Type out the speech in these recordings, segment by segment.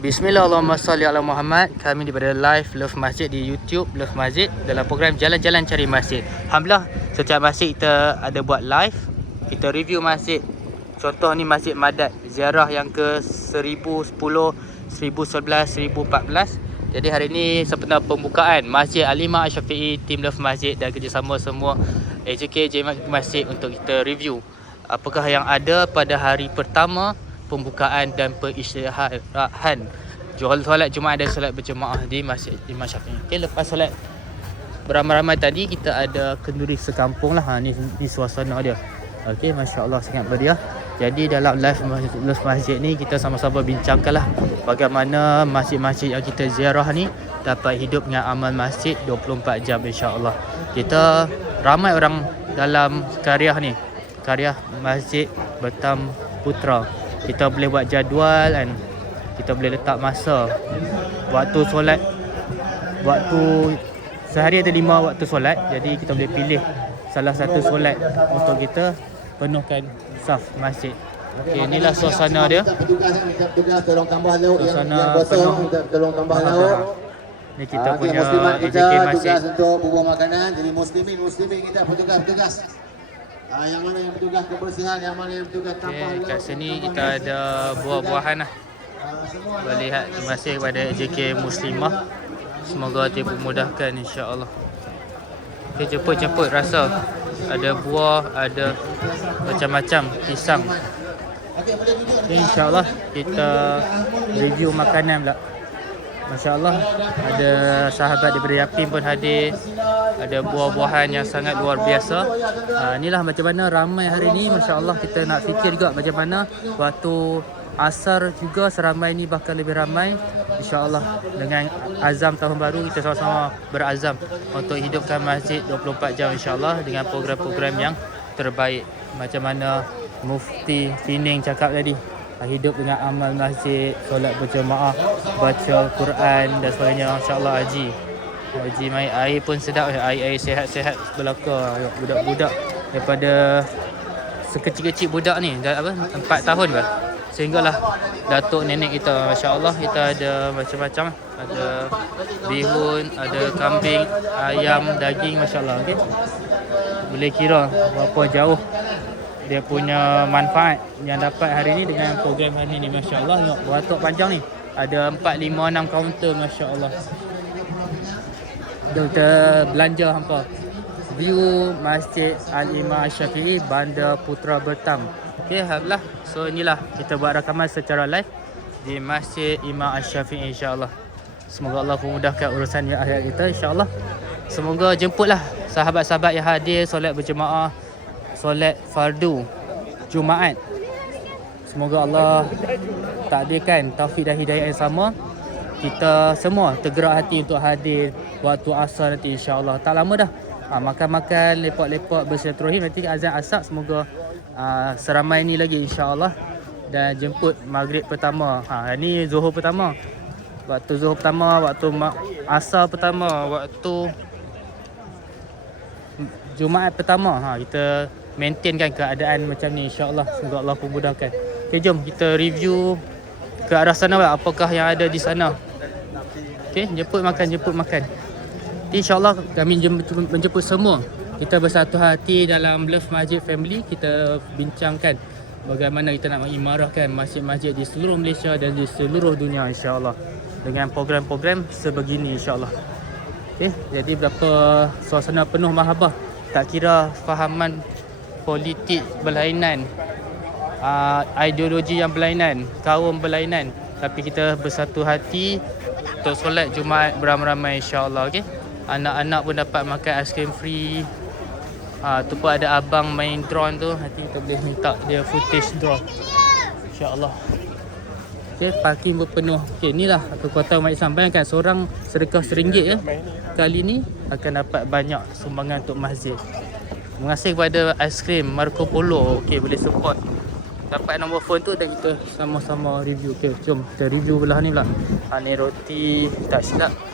Bismillahirrahmanirrahim. Kami daripada live Love Masjid di YouTube Love Masjid dalam program Jalan-Jalan Cari Masjid. Alhamdulillah, setiap masjid kita ada buat live. Kita review masjid. Contoh ni Masjid Madat, ziarah yang ke 1010, 1011, 1014. Jadi hari ini sempena pembukaan Masjid Alimah Syafi'i Team Love Masjid dan kerjasama semua AJK Jemaah Masjid untuk kita review apakah yang ada pada hari pertama pembukaan dan perisytiharan Jual solat Jumaat dan solat berjemaah di Masjid Imam Syafi'i. Okey, lepas solat beramai-ramai tadi kita ada kenduri sekampung lah. Ha, ni, ni suasana dia. Okey, masya-Allah sangat meriah. Jadi dalam live masjid, masjid ni kita sama-sama bincangkanlah bagaimana masjid-masjid yang kita ziarah ni dapat hidup dengan amal masjid 24 jam insya-Allah. Kita ramai orang dalam karya ni. Karya Masjid Betam Putra. Kita boleh buat jadual kan kita boleh letak masa waktu solat waktu sehari ada lima waktu solat jadi kita boleh pilih salah satu solat untuk kita penuhkan saf masjid Okey, inilah suasana dia. Suasana penuh. Tolong tambah lauk. Ni kita punya muslimat kita tugas untuk bubuh makanan. Jadi muslimin, muslimin kita petugas-petugas. Ah, yang mana yang bertugas kebersihan, yang mana yang bertugas tambah lauk. kat sini kita ada buah-buahan lah. Ah, Boleh lihat terima kasih kepada AJK Muslimah. Semoga dimudahkan insya-Allah. Okey, jemput-jemput rasa. Ada buah, ada macam-macam pisang. Okay, InsyaAllah kita review makanan pula MasyaAllah Ada sahabat daripada Yapin pun hadir Ada buah-buahan yang sangat luar biasa uh, Inilah macam mana ramai hari ni MasyaAllah kita nak fikir juga macam mana Waktu asar juga seramai ni bakal lebih ramai InsyaAllah dengan azam tahun baru kita sama-sama berazam Untuk hidupkan masjid 24 jam insyaAllah Dengan program-program yang terbaik Macam mana Mufti Fining cakap tadi ah, hidup dengan amal masjid, solat berjemaah, baca Quran dan sebagainya. InsyaAllah haji. Haji. Mai air pun sedap. Air air sehat-sehat belaka budak-budak daripada sekecil-kecil budak ni. Dah apa? 4 tahun ke? Sehinggalah datuk nenek kita masya-Allah kita ada macam-macam. Ada bihun ada kambing ayam daging masya-Allah okey? Boleh kira berapa jauh dia punya manfaat yang dapat hari ni dengan program hari ni Masya Allah tengok beratuk panjang ni. Ada 4, 5, 6 kaunter Masya Allah Jom kita belanja hampa. View Masjid Al-Imam Syafi'i Bandar Putra Bertam. Ok Alhamdulillah so inilah kita buat rakaman secara live di Masjid Imam Syafi'i insyaAllah. Semoga Allah memudahkan urusan yang akhirat kita insyaAllah. Semoga jemputlah sahabat-sahabat yang hadir solat berjemaah solat fardu Jumaat. Semoga Allah takdirkan taufik dan hidayah yang sama. Kita semua tergerak hati untuk hadir waktu asar nanti insya-Allah. Tak lama dah. Ha, makan-makan, lepak-lepak bersilaturahim nanti azan asar semoga uh, seramai ni lagi insya-Allah dan jemput maghrib pertama. Ha ni zuhur pertama. Waktu zuhur pertama, waktu asar pertama, waktu Jumaat pertama ha kita maintainkan keadaan macam ni insya-Allah semoga Allah pemudahkan. Okey jom kita review ke arah sana lah apakah yang ada di sana. Okey jemput makan jemput makan. Insya-Allah kami jemput, menjemput semua. Kita bersatu hati dalam Love Masjid Family kita bincangkan bagaimana kita nak mengimarahkan masjid-masjid di seluruh Malaysia dan di seluruh dunia insya-Allah dengan program-program sebegini insya-Allah. Okey, jadi berapa suasana penuh mahabbah. Tak kira fahaman politik berlainan, uh, ideologi yang berlainan, kaum berlainan. Tapi kita bersatu hati untuk solat Jumaat beramai-ramai insya-Allah, okey. Anak-anak pun dapat makan aiskrim free. Ah, uh, tu pun ada abang main drone tu. Nanti kita boleh minta dia footage drone. Insya-Allah. Okay, parking pun penuh. Okay, inilah kekuatan umat Islam. Bayangkan seorang sedekah RM1 ya. Kali ni akan dapat banyak sumbangan untuk masjid. Terima kasih kepada aiskrim Marco Polo. Okay, boleh support. Dapat nombor phone tu dan kita sama-sama review. Okay, jom kita review belah ni pula. Ha, ni roti tak silap.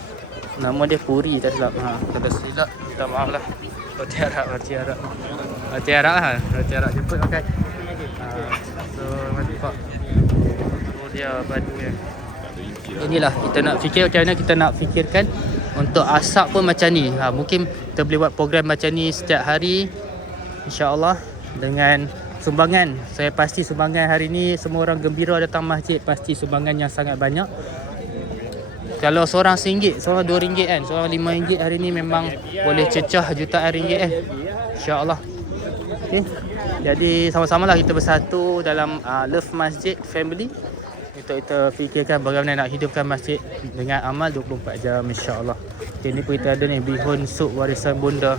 Nama dia Puri tak silap. Ha, kalau silap, minta maaf lah. Roti Arab, roti Arab. Roti Arab lah. Roti Arab jemput makan. Ha, so, mantap. Tu dia badu dia. inilah kita nak fikir macam mana kita nak fikirkan untuk asap pun macam ni ha, mungkin kita boleh buat program macam ni setiap hari InsyaAllah dengan sumbangan saya pasti sumbangan hari ni semua orang gembira datang masjid pasti sumbangan yang sangat banyak kalau seorang RM1, seorang RM2 kan, seorang RM5 hari ni memang boleh cecah jutaan ringgit kan. InsyaAllah. Okay. Jadi sama-sama lah kita bersatu dalam uh, Love Masjid Family untuk kita fikirkan bagaimana nak hidupkan masjid dengan amal 24 jam insyaAllah. Okay, ni pun kita ada ni bihun sup warisan bunda.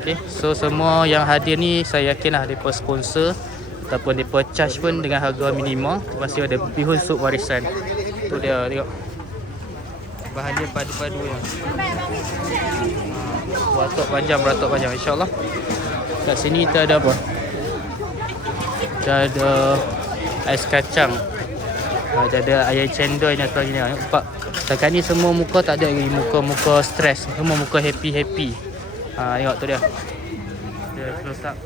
Okay, so semua yang hadir ni saya yakin lah mereka sponsor ataupun mereka charge pun dengan harga minima. Masih ada bihun sup warisan. Tu dia tengok. Bahan dia padu-padu yang. Beratok panjang, beratok panjang insyaAllah. Kat sini kita ada apa? Kita ada ais kacang. Kita ada ayam cendol dan sebagainya. Nampak? Setakat ni semua muka tak ada lagi muka-muka stres. Semua muka happy-happy. Ha, tengok tu dia. Dia close up.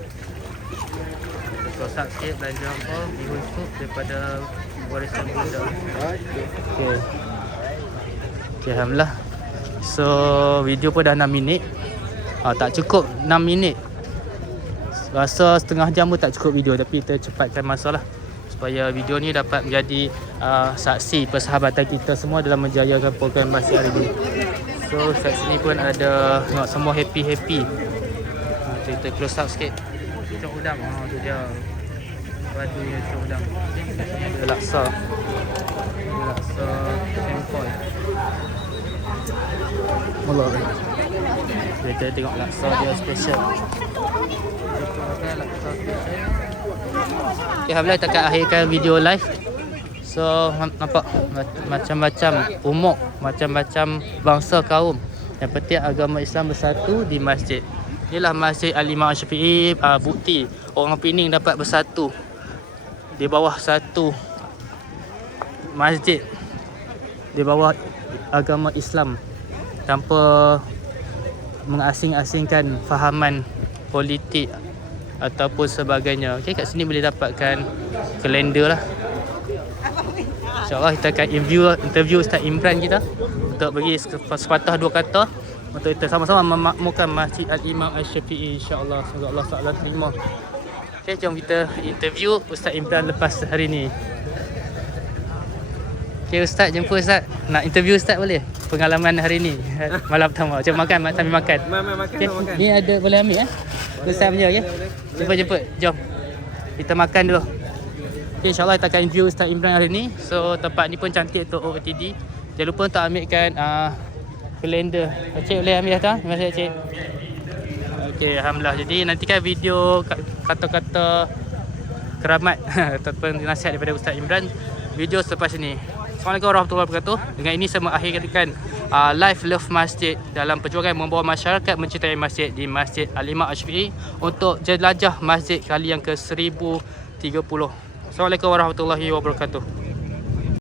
Up sikit belanja apa. Bihun sup daripada warisan bunda. Okay. Okay, Alhamdulillah. So, video pun dah 6 minit. Ha, tak cukup 6 minit. Rasa setengah jam pun tak cukup video tapi kita cepatkan masa lah supaya video ni dapat menjadi uh, saksi persahabatan kita semua dalam menjayakan program Masih hari ini. So kat sini pun ada tengok semua happy-happy. Ha, tu kita close up sikit. Cok udang. Tu dia. Padu yang cok udang. Ada laksa. Ada laksa sempol. Allah. Kita tengok laksa dia special. Okay, Alhamdulillah kita akan akhirkan video live. So nampak ma- macam-macam umur, macam-macam bangsa kaum. Yang penting agama Islam bersatu di masjid. Inilah Masjid Al-Imam Syafi'i uh, bukti orang Pening dapat bersatu di bawah satu masjid di bawah agama Islam tanpa mengasing-asingkan fahaman politik ataupun sebagainya. Okey kat sini boleh dapatkan kalender lah. InsyaAllah kita akan interview, interview Ustaz Imran kita untuk bagi sepatah dua kata untuk kita sama-sama memakmurkan Masjid Al-Imam Al-Syafi'i insyaAllah. Semoga Allah Ta'ala terima. Okey, jom kita interview Ustaz Imran lepas hari ni. Okey Ustaz, jumpa Ustaz. Nak interview Ustaz boleh? Pengalaman hari ni, malam pertama. Jom makan, sambil makan. Makan, makan, Okay, makan. ni ada boleh ambil eh? Ustaz punya okey. Jumpa jemput. Jom. Kita makan dulu. Okay, insyaAllah kita akan interview Ustaz Imran hari ni. So tempat ni pun cantik untuk OOTD. Jangan lupa untuk ambilkan uh, kalender. Cik boleh ambil dah? Terima kasih cik. Okay, Alhamdulillah. Jadi nantikan video ka- kata-kata keramat ataupun nasihat daripada Ustaz Imran video selepas ini. Assalamualaikum warahmatullahi wabarakatuh. Dengan ini saya mengakhirkan uh, live Love Masjid dalam perjuangan membawa masyarakat mencintai masjid di Masjid Al-Imam Ashfi'i untuk jelajah masjid kali yang ke-1030. Assalamualaikum warahmatullahi wabarakatuh.